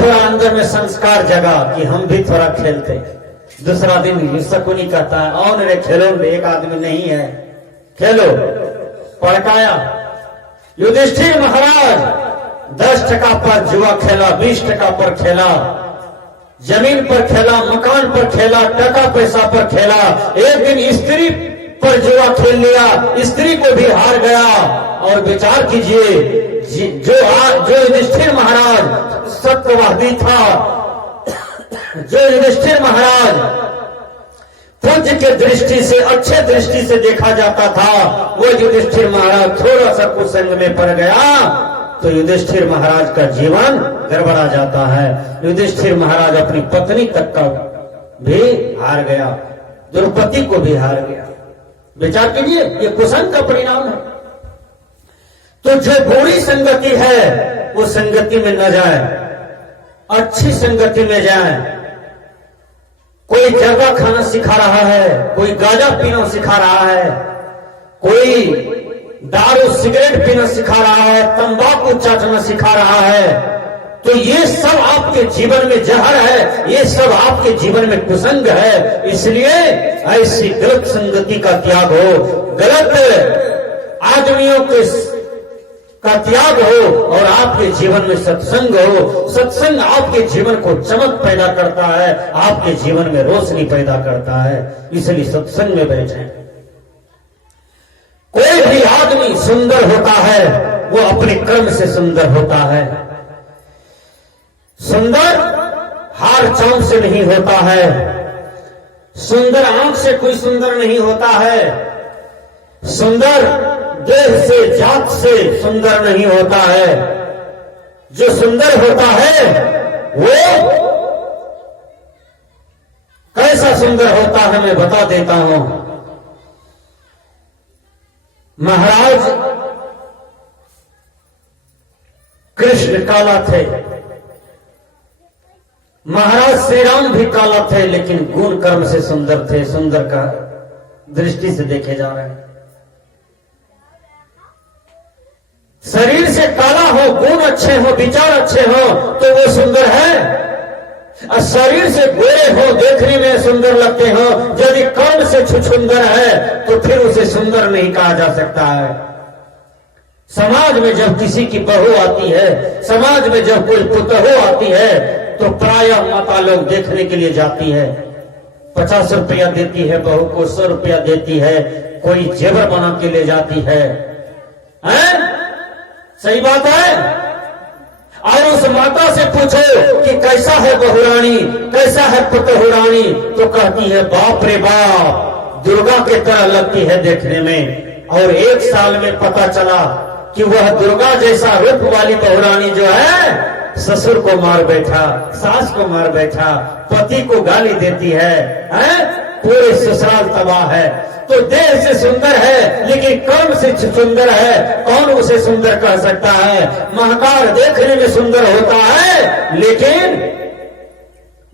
थोड़ा अंदर में संस्कार जगा कि हम भी थोड़ा खेलते। दूसरा दिन शकुनी कहता है और रे खेलो रे, एक आदमी नहीं है, खेलो। पड़काया। युधिष्ठिर महाराज 10 टका पर जुआ खेला, 20 टका पर खेला, जमीन पर खेला, मकान पर खेला, टका पैसा पर खेला। एक दिन स्त्री पर जुआ खेल लिया, स्त्री को भी हार गया। और विचार कीजिए, जो युधिष्ठिर महाराज सत्यवादी था, जो युधिष्ठिर महाराज पूज्य के दृष्टि से, अच्छे दृष्टि से देखा जाता था, वो युधिष्ठिर महाराज थोड़ा सा कुसंग में पड़ गया तो युधिष्ठिर महाराज का जीवन गड़बड़ा जाता है। युधिष्ठिर महाराज अपनी पत्नी तक का भी हार गया, द्रौपदी को भी हार गया। विचार कीजिए, ये कुसंग का परिणाम है। तो जो बुरी संगति है वो संगति में न जाए, अच्छी संगति में जाए। कोई जर्दा खाना सिखा रहा है, कोई गांजा पीना सिखा रहा है, कोई दारू सिगरेट पीना सिखा रहा है, तंबाकू चाटना सिखा रहा है, तो ये सब आपके जीवन में जहर है, ये सब आपके जीवन में कुसंग है। इसलिए ऐसी गलत संगति का त्याग हो, गलत आदमियों के का त्याग हो और आपके जीवन में सत्संग हो। सत्संग आपके जीवन को चमक पैदा करता है, आपके जीवन में रोशनी पैदा करता है। इसलिए सत्संग में बैठे। कोई भी आदमी सुंदर होता है वो अपने कर्म से सुंदर होता है। सुंदर हार चांद से नहीं होता है, सुंदर आंख से कोई सुंदर नहीं होता है, सुंदर देह से, जात से सुंदर नहीं होता है। जो सुंदर होता है वो कैसा सुंदर होता है मैं बता देता हूं। महाराज कृष्ण काला थे, महाराज श्री राम भी काला थे, लेकिन गुण कर्म से सुंदर थे। सुंदर का दृष्टि से देखे जा रहे हैं। शरीर से काला हो, गुण अच्छे हो, विचार अच्छे हो तो वो सुंदर है। और शरीर से गोरे हो, देखने में सुंदर लगते हो, यदि कर्म से छुछुंदर है तो फिर उसे सुंदर नहीं कहा जा सकता है। समाज में जब किसी की बहू आती है, समाज में जब कोई पुतहू आती है तो प्रायः माता लोग देखने के लिए जाती है। 50 रुपया देती है बहू को, 100 रुपया देती है, कोई जेवर बना के ले जाती है। सही बात है। और उस माता से पूछो कि कैसा है बहुरानी, कैसा है पुतहू रानी, तो कहती है बाप रे बाप, दुर्गा की तरह लगती है देखने में। और 1 साल में पता चला कि वह दुर्गा जैसा रूप वाली बहुरानी जो है ससुर को मार बैठा, सास को मार बैठा, पति को गाली देती है, पूरे ससुराल तबाह है। तो देह से सुंदर है लेकिन कर्म से सुंदर है, कौन उसे सुंदर कह सकता है। महकार देखने में सुंदर होता है लेकिन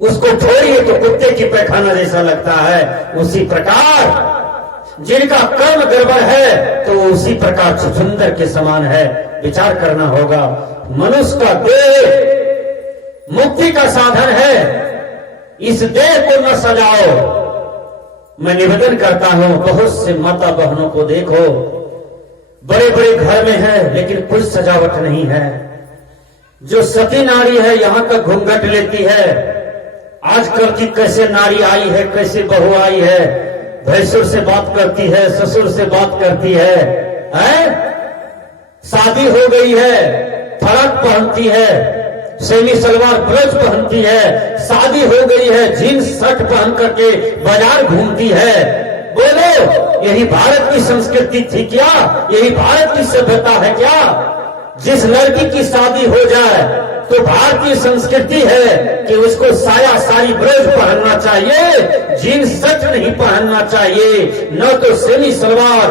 उसको छोड़िए तो कुत्ते की पैखाना जैसा लगता है। उसी प्रकार जिनका कर्म गड़बड़ है तो उसी प्रकार सुंदर के समान है। विचार करना होगा। मनुष्य का देह मुक्ति का साधन है, इस देह को न सजाओ। मैं निवेदन करता हूं, बहुत से माता बहनों को देखो, बड़े बड़े घर में है लेकिन कुछ सजावट नहीं है। जो सती नारी है यहां तक घूंघट लेती है। आजकल की कैसे नारी आई है, कैसे बहू आई है, भैंसुर से बात करती है, ससुर से बात करती है, शादी हो गई है, फरक पहनती है, सेमी सलवार ब्लाउज पहनती है, शादी हो गई है, जीन्स शर्ट पहन करके बाजार घूमती है। बोलो, यही भारत की संस्कृति थी क्या? यही भारत की सभ्यता है क्या? जिस लड़की की शादी हो जाए तो भारतीय संस्कृति है कि उसको साया साड़ी ब्लाउज पहनना चाहिए, जीन्स शर्ट नहीं पहनना चाहिए, न तो सेमी सलवार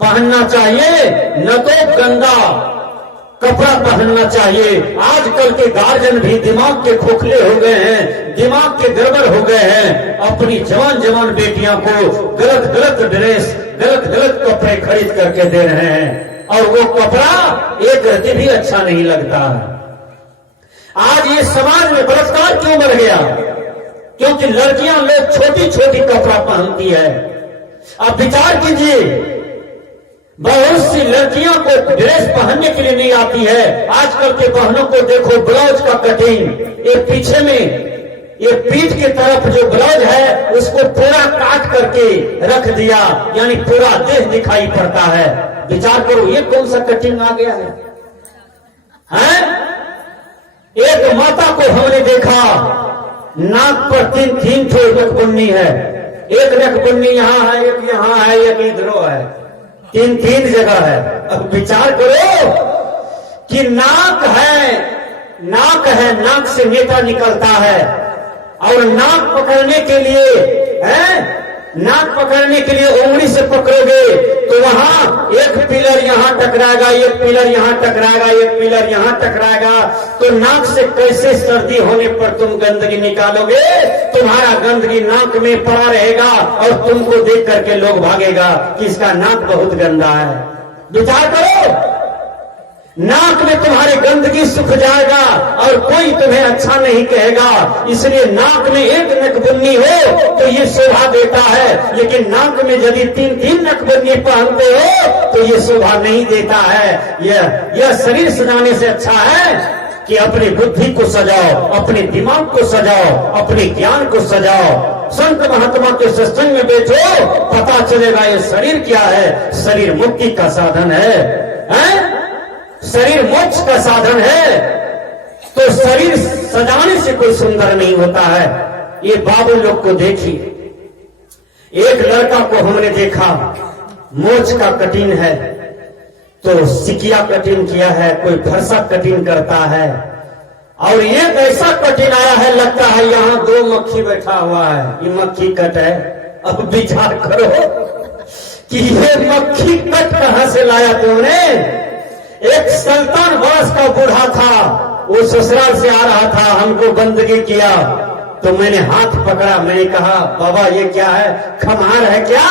पहनना चाहिए, न तो गंदा कपड़ा पहनना चाहिए। आजकल के गार्जियन भी दिमाग के खोखले हो गए हैं, दिमाग के गड़बड़ हो गए हैं। अपनी जवान जवान बेटियों को गलत गलत ड्रेस, गलत गलत कपड़े खरीद करके दे रहे हैं और वो कपड़ा एक रत्ती भी अच्छा नहीं लगता है। आज ये समाज में बलात्कार क्यों बढ़ गया? क्योंकि लड़कियां लोग छोटी छोटी कपड़ा पहनती है। आप विचार कीजिए, बहुत सी लड़कियों को ड्रेस पहनने के लिए नहीं आती है। आजकल के बहनों को देखो, ब्लाउज का कटिंग, ये पीछे में ये पीठ की तरफ जो ब्लाउज है उसको पूरा काट करके रख दिया, यानी पूरा देह दिखाई पड़ता है। विचार करो, ये कौन सा कटिंग आ गया है? एक माता को हमने देखा, नाक पर तीन ठो नकबुन्नी है। एक नकबुन्नी यहाँ है, एक यहाँ है, एक इधरों है, तीन जगह है। अब विचार करो कि नाक है, नाक से नेता निकलता है, और नाक पकड़ने के लिए उंगली से पकड़ोगे तो वहां एक पिलर यहां टकराएगा, एक पिलर यहां टकराएगा, एक पिलर यहां टकराएगा। तो नाक से कैसे सर्दी होने पर तुम गंदगी निकालोगे? तुम्हारा गंदगी नाक में पड़ा रहेगा और तुमको देख करके लोग भागेगा कि इसका नाक बहुत गंदा है। विचार करो, नाक में तुम्हारी गंदगी सूख जाएगा और कोई तुम्हें अच्छा नहीं कहेगा। इसलिए नाक में एक नकबुन्नी हो तो ये शोभा देता है, लेकिन नाक में यदि तीन नकबुन्नी पहनते हो तो ये शोभा नहीं देता है। यह शरीर सजाने से अच्छा है कि अपनी बुद्धि को सजाओ, अपने दिमाग को सजाओ, अपने ज्ञान को सजाओ। संत महात्मा के सत्संग में बैठो, पता चलेगा ये शरीर क्या है। शरीर मुक्ति का साधन है, शरीर मोक्ष का साधन है। तो शरीर सजाने से कोई सुंदर नहीं होता है। ये बाबू लोग को देखिए, एक लड़का को हमने देखा, मोच का कटिंग है तो सिकिया कटिंग किया है, कोई फरसा कटिंग करता है, और ये ऐसा कटिंग आया है, लगता है यहां 2 मक्खी बैठा हुआ है। ये मक्खी कट है। अब विचार करो कि ये मक्खी कट कहां से लाया तुमने? एक 57 वर्ष का बूढ़ा था, वो ससुराल से आ रहा था, हमको बंदगी किया तो मैंने हाथ पकड़ा। मैंने कहा, बाबा ये क्या है? खमार है क्या?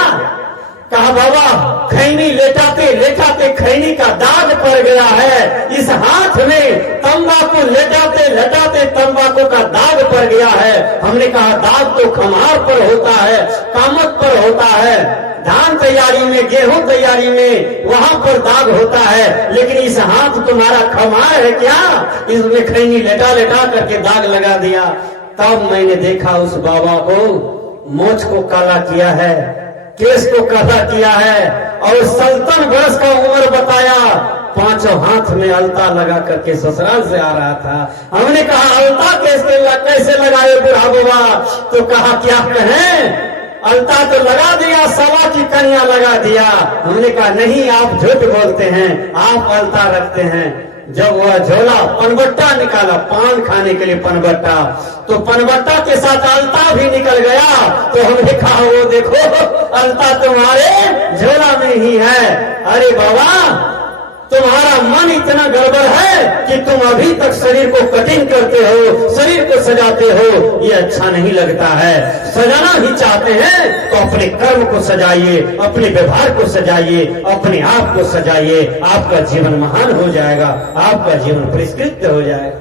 कहा, बाबा खैनी लेटाते लेटाते खैनी का दाग पड़ गया है। इस हाथ में तंबाकू लेटाते लेटाते तंबाकू का दाग पड़ गया है। हमने कहा, दाग तो खमार पर होता है, कामत पर होता है, धान तैयारी में, गेहूं तैयारी में, वहां पर दाग होता है, लेकिन इस हाथ तुम्हारा खमार है क्या? इसमें खैनी लेटा लेटा करके दाग लगा दिया। तब मैंने देखा उस बाबा को, मोछ को काला किया है, केस को काला किया है, और 57 वर्ष का उम्र बताया। 5 हाथ में अलता लगा करके ससुराल से आ रहा था। हमने कहा, अलता कैसे लगाए बुढ़ा बाबा? तो कहा, क्या कहें, अलता तो लगा दिया, 1.25 की कन्या लगा दिया। हमने कहा, नहीं, आप झूठ बोलते हैं, आप अलता रखते हैं। जब वह झोला पनबट्टा निकाला, पान खाने के लिए पनबट्टा, तो पनबट्टा के साथ अलता भी निकल गया। तो हमने कहा, वो देखो अलता तुम्हारे झोला में ही है। अरे बाबा, तुम्हारा मन इतना गड़बड़ है कि तुम अभी तक शरीर को कटिंग करते हो, शरीर को सजाते हो। ये अच्छा नहीं लगता है। सजाना ही चाहते हैं तो अपने कर्म को सजाइए, अपने व्यवहार को सजाइए, अपने आप को सजाइए। आपका जीवन महान हो जाएगा, आपका जीवन परिष्कृत हो जाएगा।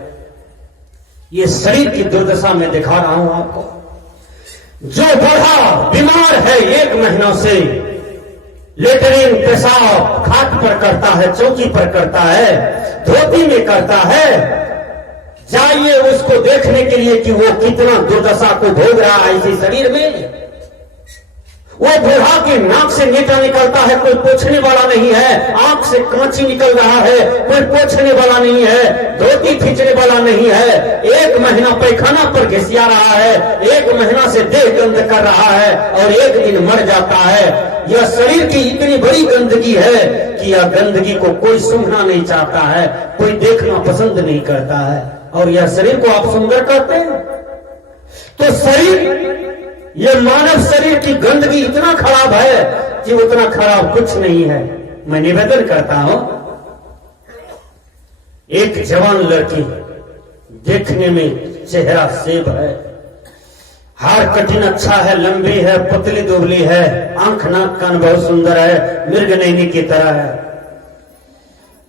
ये शरीर की दुर्दशा में दिखा रहा हूं आपको। जो बूढ़ा बीमार है 1 महीनों से, लेटरिन पेशाब खाट पर करता है, चौकी पर करता है, धोती में करता है, जाइए उसको देखने के लिए कि वो कितना दुर्दशा को भोग रहा है इसी शरीर में। वो बूढ़ा की नाक से नेटा निकलता है, कोई पोंछने वाला नहीं है, आंख से कांची निकल रहा है, कोई पोंछने वाला नहीं है, धोती खींचने वाला नहीं है, 1 महीना पैखाना पर घिसिया रहा है, 1 महीना से देह गंद कर रहा है, और 1 दिन मर जाता है। यह शरीर की इतनी बड़ी गंदगी है कि यह गंदगी को कोई सूंघना नहीं चाहता है, कोई देखना पसंद नहीं करता है, और यह शरीर को आप सुंदर कहते हैं। तो शरीर, यह मानव शरीर की गंदगी इतना खराब है कि उतना खराब कुछ नहीं है। मैं निवेदन करता हूं, एक जवान लड़की, देखने में चेहरा सेब है, हार कठिन अच्छा है, लंबी है, पतली दुबली है, आंख नाक कान बहुत सुंदर है, मृग नैनी की तरह है।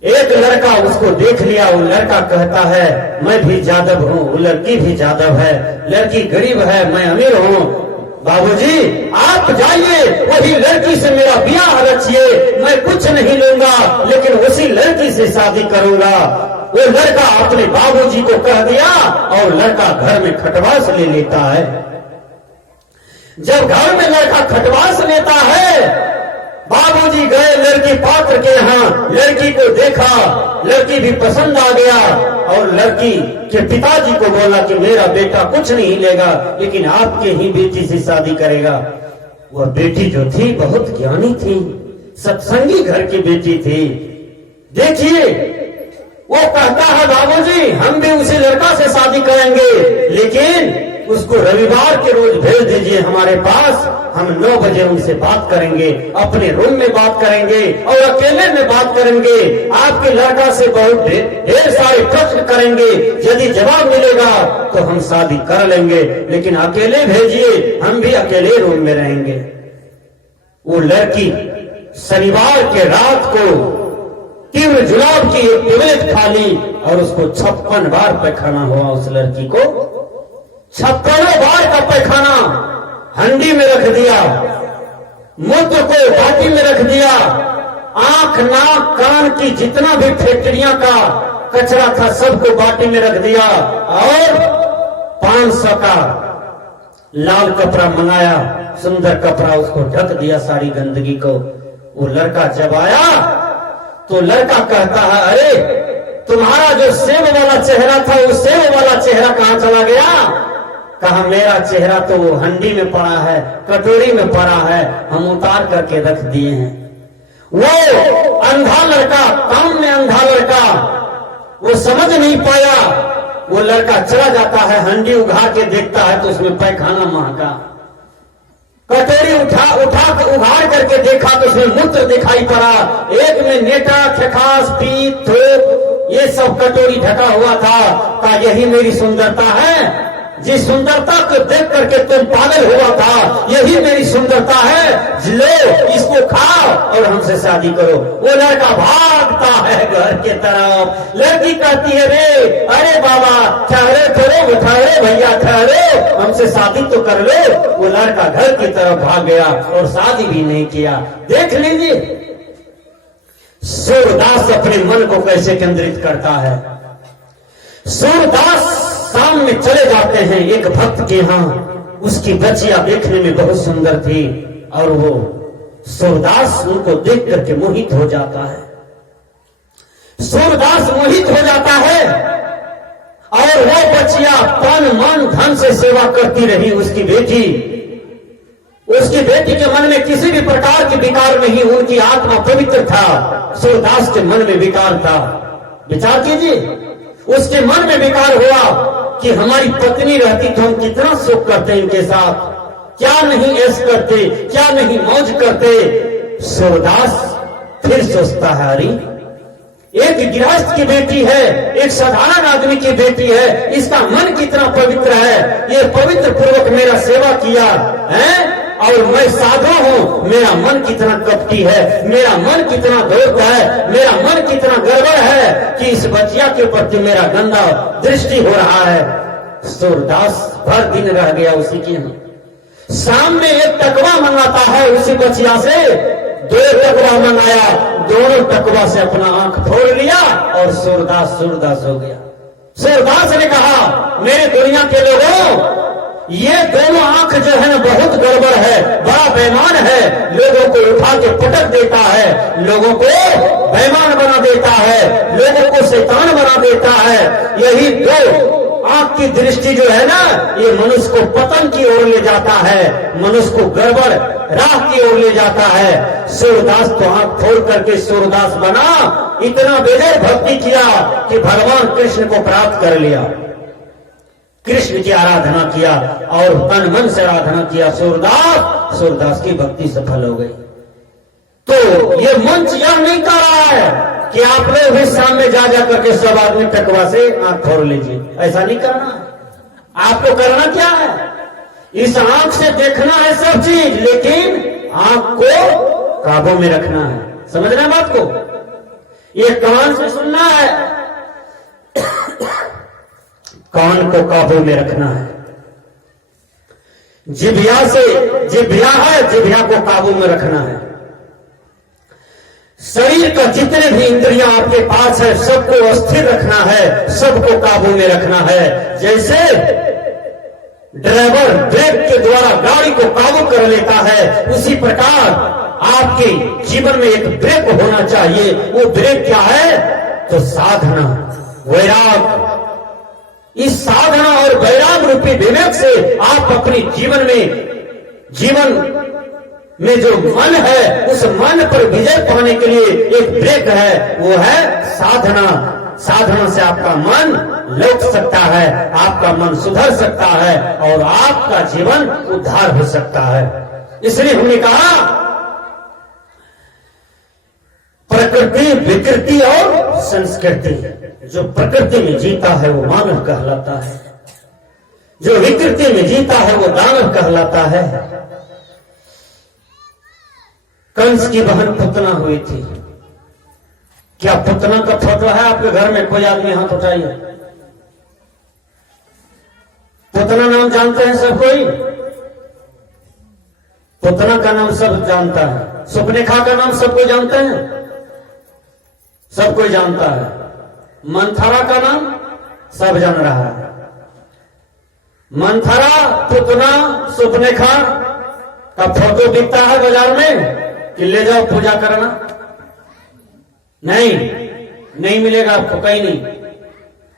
एक लड़का उसको देख लिया, वो लड़का कहता है मैं भी जादव हूँ, वो लड़की भी जादव है, लड़की गरीब है, मैं अमीर हूँ। बाबूजी आप जाइए, वही लड़की से मेरा ब्याह रचिए, मैं कुछ नहीं लूंगा लेकिन उसी लड़की से शादी करूंगा। वो लड़का अपने बाबूजी को कह दिया और लड़का घर में खटवास ले लेता है। जब घर में लड़का खटवास लेता है, बाबूजी गए लड़की पात्र के यहाँ, लड़की को देखा, लड़की भी पसंद आ गया और लड़की के पिताजी को बोला कि मेरा बेटा कुछ नहीं लेगा लेकिन आपके ही बेटी से शादी करेगा। वह बेटी जो थी बहुत ज्ञानी थी, सत्संगी घर की बेटी थी। देखिए वो कहता है बाबूजी हम भी उसी लड़का से शादी करेंगे लेकिन उसको रविवार के रोज भेज दीजिए हमारे पास, हम 9 बजे उनसे बात करेंगे, अपने रूम में बात करेंगे और अकेले में बात करेंगे। आपके लड़का से बहुत ढेर सारे प्रश्न करेंगे, यदि जवाब मिलेगा तो हम शादी कर लेंगे लेकिन अकेले भेजिए, हम भी अकेले रूम में रहेंगे। वो लड़की शनिवार के रात को तीव्र जुलाब की एक टेबलेट खा ली और उसको 56 बार पैखाना हुआ। उस लड़की को 56 बार का पैखाना हंडी में रख दिया, मूत्र को बाटी में रख दिया, आंख नाक कान की जितना भी फैक्ट्रियां का कचरा था सबको बाटी में रख दिया और 500 का लाल कपड़ा मंगाया, सुंदर कपड़ा, उसको ढक दिया सारी गंदगी को। वो लड़का जब आया तो लड़का कहता है अरे तुम्हारा जो सेब वाला चेहरा था वो सेब वाला चेहरा कहां चला गया? कहा मेरा चेहरा तो वो हंडी में पड़ा है, कटोरी में पड़ा है, हम उतार करके रख दिए हैं। वो अंधा लड़का, काम में अंधा लड़का, वो समझ नहीं पाया। वो लड़का चला जाता है, हंडी उघाड़ के देखता है तो उसमें पैखाना महका। कटोरी उघाड़ करके देखा तो उसमें मूत्र दिखाई पड़ा, एक में नेटा खखास पीत थोक ये सब कटोरी ढका हुआ था। का यही मेरी सुंदरता है? जिस सुंदरता को देख करके तुम पागल हुआ था, यही मेरी सुंदरता है, लो इसको खाओ और हमसे शादी करो। वो लड़का भागता है घर के तरफ। लड़की कहती है रे अरे बाबा ठहरे ठहरो, ठहरे भैया ठहरो, हमसे शादी तो कर लो। वो लड़का घर की तरफ भाग गया और शादी भी नहीं किया। देख लीजिए सूरदास अपने मन को कैसे केंद्रित करता है। सूरदास शाम में चले जाते हैं एक भक्त के यहाँ, उसकी बच्चियां देखने में बहुत सुंदर थी और वो सूरदास उनको देख करके मोहित हो जाता है। सूरदास मोहित हो जाता है और वो बच्चियां तन मन धन से सेवा करती रही। उसकी बेटी के मन में किसी भी प्रकार की विकार नहीं, उनकी आत्मा पवित्र था। सूरदास के मन में विकार था। विचार कीजिए, उसके मन में विकार हुआ कि हमारी पत्नी रहती तो हम कितना सुख करते इनके साथ, क्या नहीं ऐश करते, क्या नहीं मौज करते। सूरदास फिर सोचता है अरे एक गृहस्थ की बेटी है, एक साधारण आदमी की बेटी है, इसका मन कितना पवित्र है, ये पवित्र पूर्वक मेरा सेवा किया है और मैं साधु हूं, मेरा मन कितना कपटी है, मेरा मन कितना धोखा है, मेरा मन कितना गड़बड़ है कि इस बच्चिया के प्रति मेरा गंदा दृष्टि हो रहा है। सूरदास भर दिन रह गया उसी के यहाँ। शाम में एक टकवा मंगाता है उसी बच्चिया से, 2 टकवा मंगाया, दोनों टकवा से अपना आंख फोड़ लिया और सूरदास हो गया। सूरदास ने कहा मेरे दुनिया के लोगों, ये दोनों आंख जो है ना बहुत गड़बड़ है, बड़ा बेईमान है, लोगों को उठा के पटक देता है, लोगों को बेईमान बना देता है, लोगों को शैतान बना देता है। यही 2 आंख की दृष्टि जो है ना, ये मनुष्य को पतन की ओर ले जाता है, मनुष्य को गड़बड़ राह की ओर ले जाता है। सूरदास तो आंख फोड़ करके सूरदास बना, इतना बेजोर भक्ति किया कि भगवान कृष्ण को प्राप्त कर लिया, कृष्ण की आराधना किया और तन मन से आराधना किया। सूरदास की भक्ति सफल हो गई। तो ये मंच यह नहीं कर रहा है कि आप लोग भी सामने जा करके सब आदमी टकवा से आंख फोड़ लीजिए, ऐसा नहीं करना है। आपको करना क्या है? इस आंख से देखना है सब चीज, लेकिन आंख को काबू में रखना है। समझ रहे हैं बात को? ये कान से सुनना है, कान को काबू में रखना है। जिभ्या है, जिभ्या को काबू में रखना है। शरीर का जितने भी इंद्रियां आपके पास है सबको अस्थिर रखना है, सबको काबू में रखना है। जैसे ड्राइवर ब्रेक के द्वारा गाड़ी को काबू कर लेता है, उसी प्रकार आपके जीवन में एक ब्रेक होना चाहिए। वो ब्रेक क्या है? तो साधना, वैराग। इस साधना और वैराग रूपी विवेक से आप अपने जीवन में जो मन है उस मन पर विजय पाने के लिए एक ब्रेक है, वो है साधना। साधना से आपका मन लौट सकता है, आपका मन सुधर सकता है और आपका जीवन उद्धार हो सकता है। इसलिए हमने कहा प्रकृति, विकृति और संस्कृति। जो प्रकृति में जीता है वो मानव कहलाता है, जो विकृति में जीता है वो दानव कहलाता है। कंस की बहन पुतना हुई थी। क्या पुतना का फोटो है आपके घर में? कोई आदमी हाथ उठाइए। पुतना नाम जानते हैं सब कोई? पुतना का नाम सब जानता है। सुपनेखा का नाम सब कोई जानते हैं? सब कोई जानता है। मंथरा का नाम सब जान रहा है। मंथरा, पुतना, सुपनेखा का फोटो बिकता है बाजार में कि ले जाओ पूजा करना? नहीं मिलेगा आपको कहीं नहीं।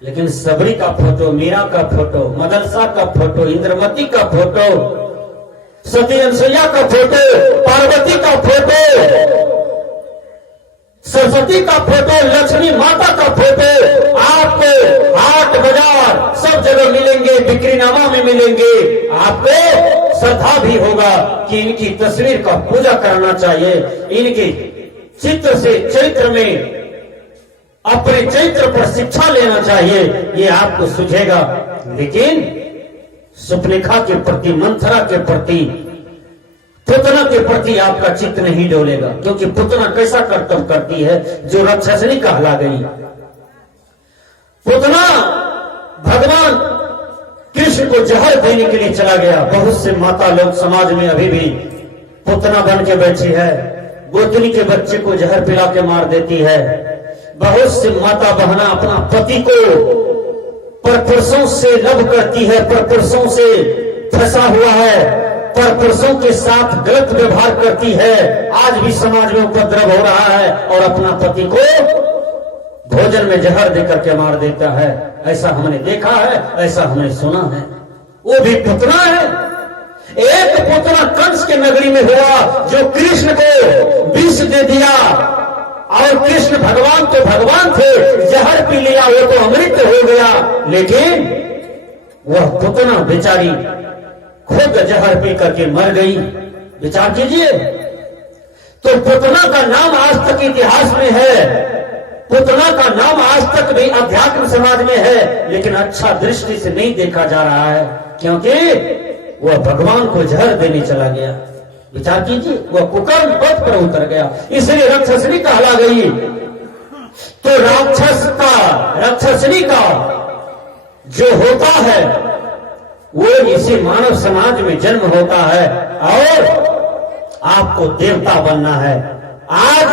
लेकिन सबरी का फोटो, मीरा का फोटो, मदरसा का फोटो, इंद्रमती का फोटो, सती अनसुईया का फोटो, पार्वती का फोटो, सरस्वती का फोटो, लक्ष्मी माता का फोटो आपको हाट बाजार सब जगह मिलेंगे, बिक्रीनामा में मिलेंगे। आपको श्रद्धा भी होगा कि इनकी तस्वीर का पूजा करना चाहिए, इनके चित्र से चरित्र में अपने चरित्र पर शिक्षा लेना चाहिए, ये आपको सूझेगा। लेकिन सुपनेखा के प्रति, मंथरा के प्रति, पुतना के प्रति आपका चित्त नहीं डोलेगा, क्योंकि पुतना कैसा कर्तव्य करती है जो राक्षसनी कहला गई। पुतना भगवान कृष्ण को जहर देने के लिए चला गया। बहुत से माता लोग समाज में अभी भी पुतना बन के बैठी है, गोतनी के बच्चे को जहर पिला के मार देती है। बहुत से माता बहना अपना पति को परपुरुषों से लब करती है, परपुरुषों से फंसा हुआ है, परपुरुषों के साथ गलत व्यवहार करती है। आज भी समाज में उपद्रव हो रहा है और अपना पति को भोजन में जहर देकर के मार देता है। ऐसा हमने देखा है, ऐसा हमने सुना है। वो भी पुतना है। एक पुतना कंस के नगरी में हुआ जो कृष्ण को विष दे दिया, और कृष्ण भगवान तो भगवान थे, जहर पी लिया, वो तो अमृत हो गया। लेकिन वह पुतना बेचारी खुद जहर पी करके मर गई। विचार कीजिए। तो पुतना का नाम आज तक इतिहास में है, पुतना का नाम आज तक भी अध्यात्म समाज में है, लेकिन अच्छा दृष्टि से नहीं देखा जा रहा है, क्योंकि वह भगवान को जहर देने चला गया। विचार कीजिए, वह कुकर्म पथ पर उतर गया, इसलिए राक्षसनी कहला गई। तो राक्षसनी का जो होता है वो इसी मानव समाज में जन्म होता है, और आपको देवता बनना है। आज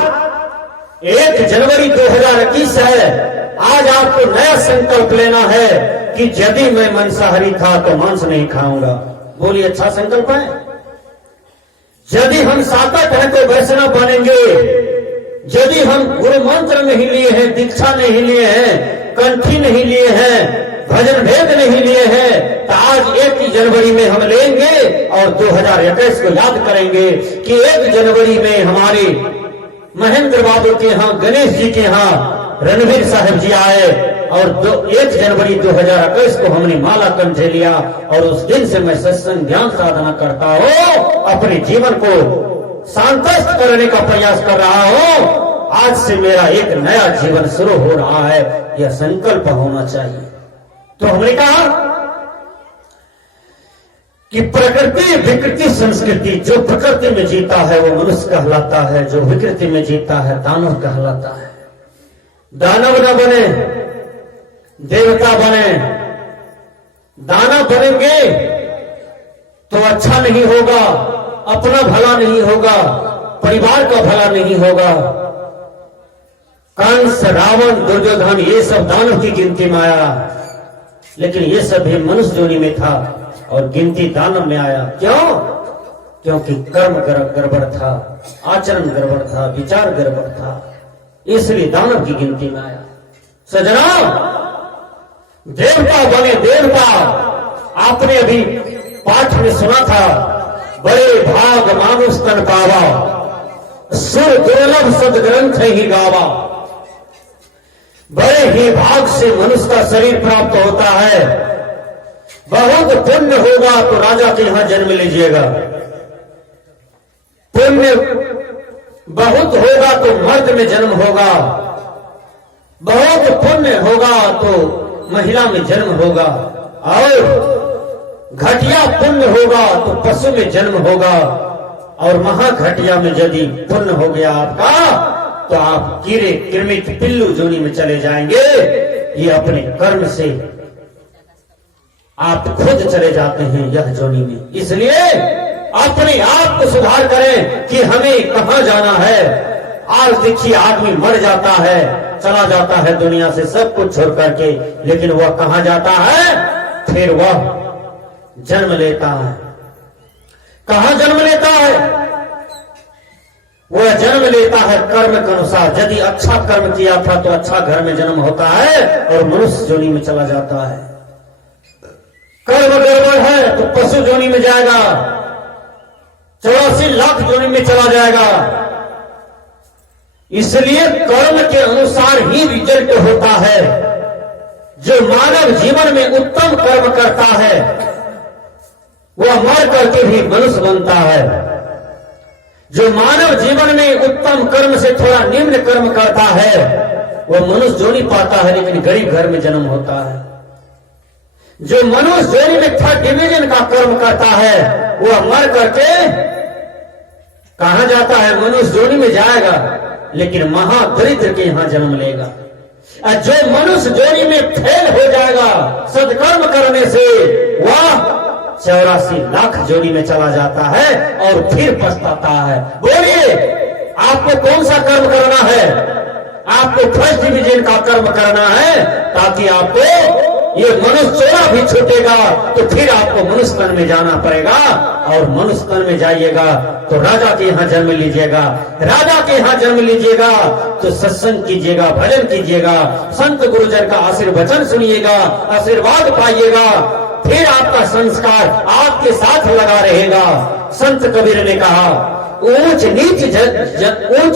1 जनवरी 2021 है। आज आपको नया संकल्प लेना है कि यदि मैं मांसाहारी था तो मांस नहीं खाऊंगा। बोलिए, अच्छा संकल्प है। यदि हम सातक हैं तो वैष्णव बनेंगे। यदि हम गुरु मंत्र नहीं लिए हैं, दीक्षा नहीं लिए हैं, कंठी नहीं लिए हैं, भजन भेद नहीं लिए हैं, तो आज 1 जनवरी में हम लेंगे और 2021 को याद करेंगे कि 1 जनवरी में हमारे महेंद्र बाबू के यहाँ, गणेश जी के यहाँ रणवीर साहब जी आए, और 1 जनवरी 2021 को हमने माला कंठे लिया, और उस दिन से मैं सत्संग ज्ञान साधना करता हूँ, अपने जीवन को शांतस्त करने का प्रयास कर रहा हूँ। आज से मेरा एक नया जीवन शुरू हो रहा है, यह संकल्प होना चाहिए। तो हमने कहा कि प्रकृति, विकृति, संस्कृति। जो प्रकृति में जीता है वो मनुष्य कहलाता है, जो विकृति में जीता है दानव कहलाता है। दानव न बने, देवता बने। दानव बनेंगे तो अच्छा नहीं होगा, अपना भला नहीं होगा, परिवार का भला नहीं होगा। कंस, रावण, दुर्योधन ये सब दानव की गिनती में आया, लेकिन ये सब भी मनुष्य योनि में था और गिनती दानव में आया। क्यों? क्योंकि कर्म गड़बड़ था, आचरण गड़बड़ था, विचार गड़बड़ था, इसलिए दानव की गिनती में आया। सजना, देवता बने देवता। आपने अभी पाठ में सुना था, बड़े भाग मानुष तन पावा, सुर दुर्लभ सदग्रंथ ही गावा। बड़े ही भाग से मनुष्य का शरीर प्राप्त होता है। बहुत पुण्य होगा तो राजा के यहां जन्म लीजिएगा, पुण्य बहुत होगा तो मर्द में जन्म होगा, बहुत पुण्य होगा तो महिला में जन्म होगा, और घटिया पुण्य होगा तो पशु में जन्म होगा, और महाघटिया में यदि पुण्य हो गया आपका तो आप कीड़े, कृमित, पिल्लू जोनी में चले जाएंगे। ये अपने कर्म से आप खुद चले जाते हैं यह जोनी में। इसलिए अपने आप को सुधार करें कि हमें कहां जाना है। आज देखिए आदमी मर जाता है, चला जाता है दुनिया से सब कुछ छोड़ करके, लेकिन वह कहां जाता है? फिर वह जन्म लेता है। कहां जन्म लेता है? वह जन्म लेता है कर्म के अनुसार। यदि अच्छा कर्म किया था तो अच्छा घर में जन्म होता है और मनुष्य जोनी में चला जाता है। कर्म गड़बड़ है तो पशु जोनी में जाएगा, 84 लाख जोनी में चला जाएगा। इसलिए कर्म के अनुसार ही रिजल्ट होता है। जो मानव जीवन में उत्तम कर्म करता है वह मर करके भी मनुष्य बनता है। जो मानव जीवन में उत्तम कर्म से थोड़ा निम्न कर्म करता है वह मनुष्य जोनी पाता है, लेकिन गरीब घर में जन्म होता है। जो मनुष्य जोनी में थर्ड डिवीजन का कर्म करता है वह मर करके कहां जाता है? मनुष्य जोनी में जाएगा, लेकिन महादरिद्र के यहां जन्म लेगा। जो मनुष्य जोनी में फेल हो जाएगा सदकर्म करने से, वह 84 लाख जोनी में चला जाता है और फिर पछताता है। बोलिए, आपको कौन सा कर्म करना है? आपको फर्स्ट डिवीजन का कर्म करना है, ताकि आपको ये मनुष्य चोरा भी छूटेगा तो फिर आपको मनुष्य तन में जाना पड़ेगा, और मनुष्य तन में जाइएगा तो राजा के यहां जन्म लीजिएगा। राजा के यहां जन्म लीजिएगा तो सत्संग कीजिएगा, भजन कीजिएगा, संत गुरुजन का आशीर्वचन सुनिएगा, आशीर्वाद पाइएगा, फिर आपका संस्कार आपके साथ लगा रहेगा। संत कबीर ने कहा, ऊंच नीच ऊंच